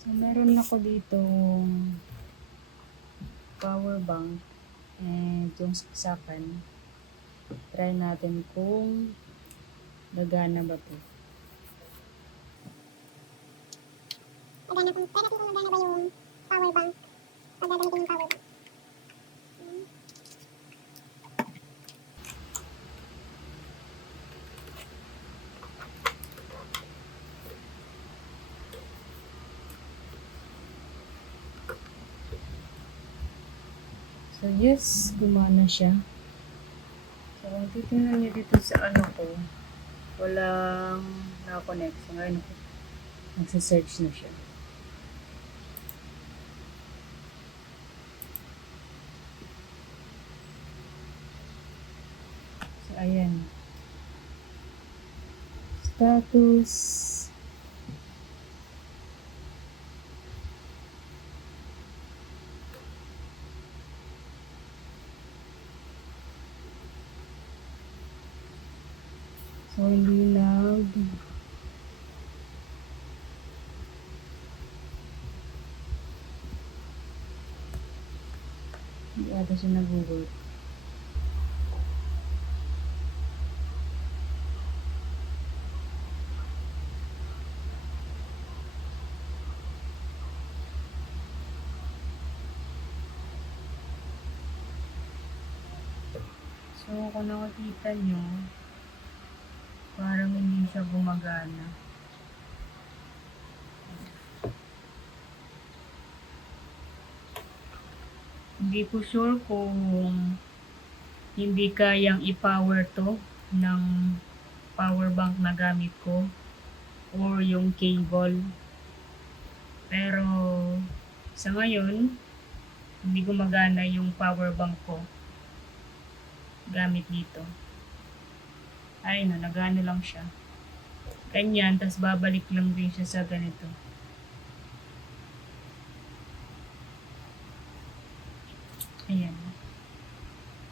So, meron ako dito power bank and yung saksakan. Try natin kung gagana ba ito. Try natin kung gagana ba yung power bank. Pag gagamitin yung power bank. So, yes, gumana siya. So, kung titingnan niyo dito sa ano ko, walang na-connect. So, ngayon ako, nagsisearch na siya. So, ayan. Status. So, hindi ata siya nag-work. So, kung nakikita nyo, parang hindi siya gumagana. Hindi ko sure kung hindi kayang i-power to ng power bank na gamit ko or yung cable. Pero sa ngayon, hindi gumagana yung power bank ko gamit dito. Ay no, nagano lang siya. Ganyan, tas babalik lang din siya sa ganito. Ayan.